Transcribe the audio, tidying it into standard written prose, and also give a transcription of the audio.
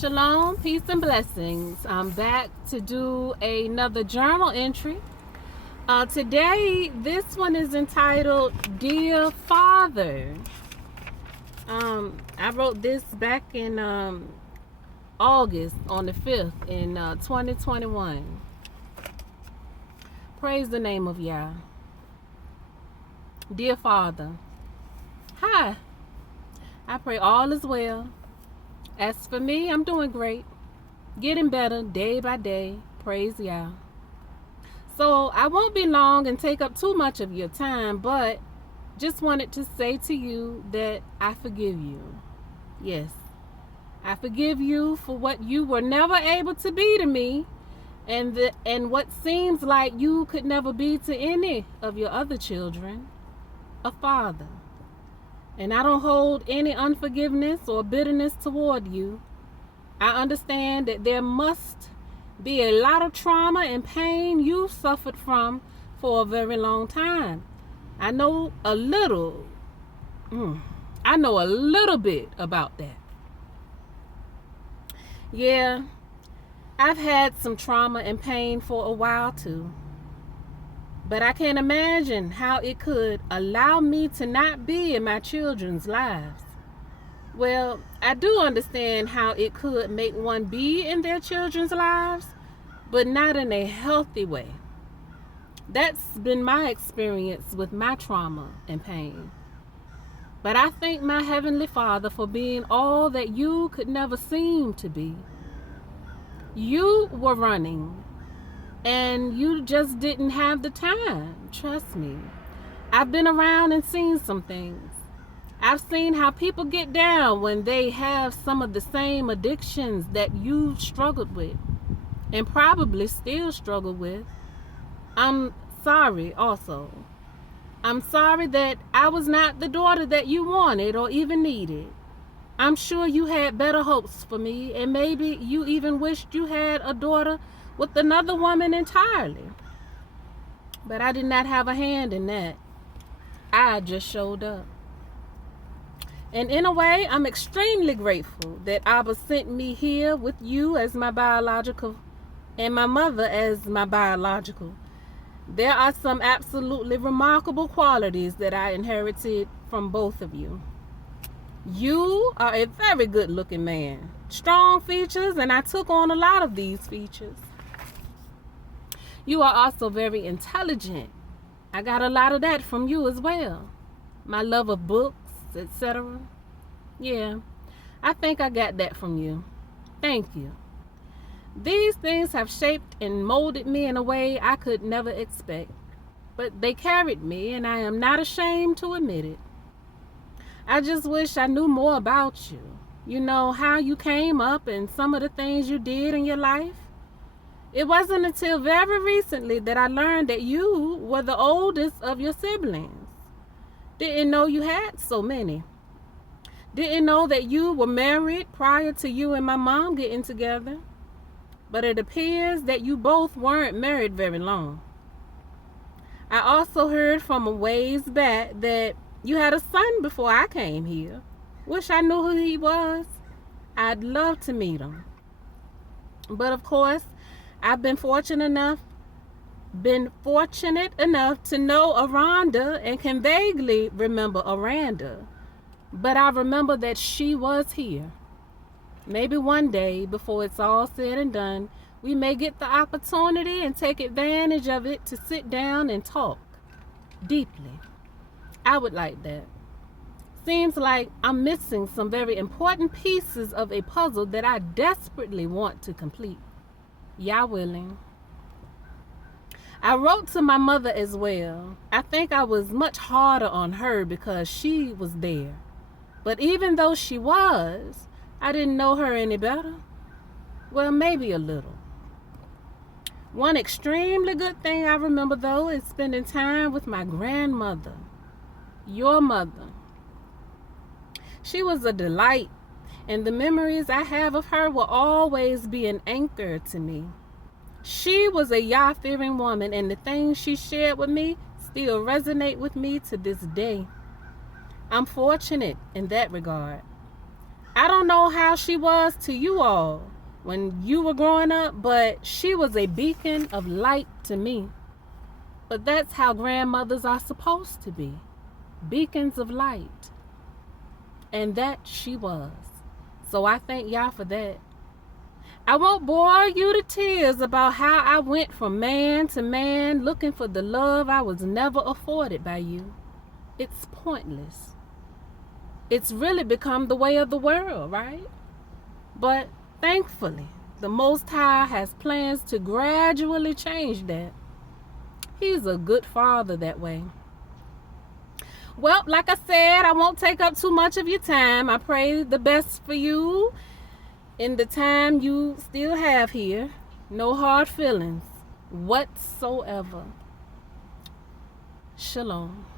Shalom, peace, and blessings. I'm back to do another journal entry. Today, this one is entitled Dear Father. I wrote this back in August on the 5th in 2021. Praise the name of Yah. Dear Father, hi. I pray all is well. As for me, I'm doing great. Getting better day by day. Praise Yah. So I won't be long and take up too much of your time, but just wanted to say to you that I forgive you. Yes, I forgive you for what you were never able to be to me, and what seems like you could never be to any of your other children, a father. And I don't hold any unforgiveness or bitterness toward you. I understand that there must be a lot of trauma and pain you suffered from for a very long time. I know a little bit about that. Yeah, I've had some trauma and pain for a while too. But I can't imagine how it could allow me to not be in my children's lives. Well, I do understand how it could make one be in their children's lives, but not in a healthy way. That's been my experience with my trauma and pain. But I thank my Heavenly Father for being all that you could never seem to be. You were running, and you just didn't have the time. Trust me. I've been around and seen some things. I've seen how people get down when they have some of the same addictions that you've struggled with and probably still struggle with. I'm sorry also. I'm sorry that I was not the daughter that you wanted or even needed. I'm sure you had better hopes for me, and maybe you even wished you had a daughter with another woman entirely. But I did not have a hand in that. I just showed up. And in a way, I'm extremely grateful that Abba sent me here with you as my biological and my mother as my biological. There are some absolutely remarkable qualities that I inherited from both of you. You are a very good looking man. Strong features, and I took on a lot of these features. You are also very intelligent. I got a lot of that from you as well. My love of books, etc. Yeah, I think I got that from you. Thank you. These things have shaped and molded me in a way I could never expect. But they carried me, and I am not ashamed to admit it. I just wish I knew more about you. You know, how you came up and some of the things you did in your life. It wasn't until very recently that I learned that you were the oldest of your siblings. Didn't know you had so many. Didn't know that you were married prior to you and my mom getting together. But it appears that you both weren't married very long. I also heard from a ways back that you had a son before I came here. Wish I knew who he was. I'd love to meet him. But of course, I've been fortunate enough to know Aranda and can vaguely remember Aranda. But I remember that she was here. Maybe one day, before it's all said and done, we may get the opportunity and take advantage of it to sit down and talk deeply. I would like that. Seems like I'm missing some very important pieces of a puzzle that I desperately want to complete. Yah willing. I wrote to my mother as well. I think I was much harder on her because she was there. But even though she was, I didn't know her any better. Well, maybe a little. One extremely good thing I remember, though, is spending time with my grandmother, your mother. She was a delight, and the memories I have of her will always be an anchor to me. She was a Yah-fearing woman, and the things she shared with me still resonate with me to this day. I'm fortunate in that regard. I don't know how she was to you all when you were growing up, but she was a beacon of light to me. But that's how grandmothers are supposed to be, beacons of light. And that she was. So I thank y'all for that. I won't bore you to tears about how I went from man to man looking for the love I was never afforded by you. It's pointless. It's really become the way of the world, right? But thankfully, the Most High has plans to gradually change that. He's a good father that way. Well, like I said, I won't take up too much of your time. I pray the best for you in the time you still have here. No hard feelings whatsoever. Shalom.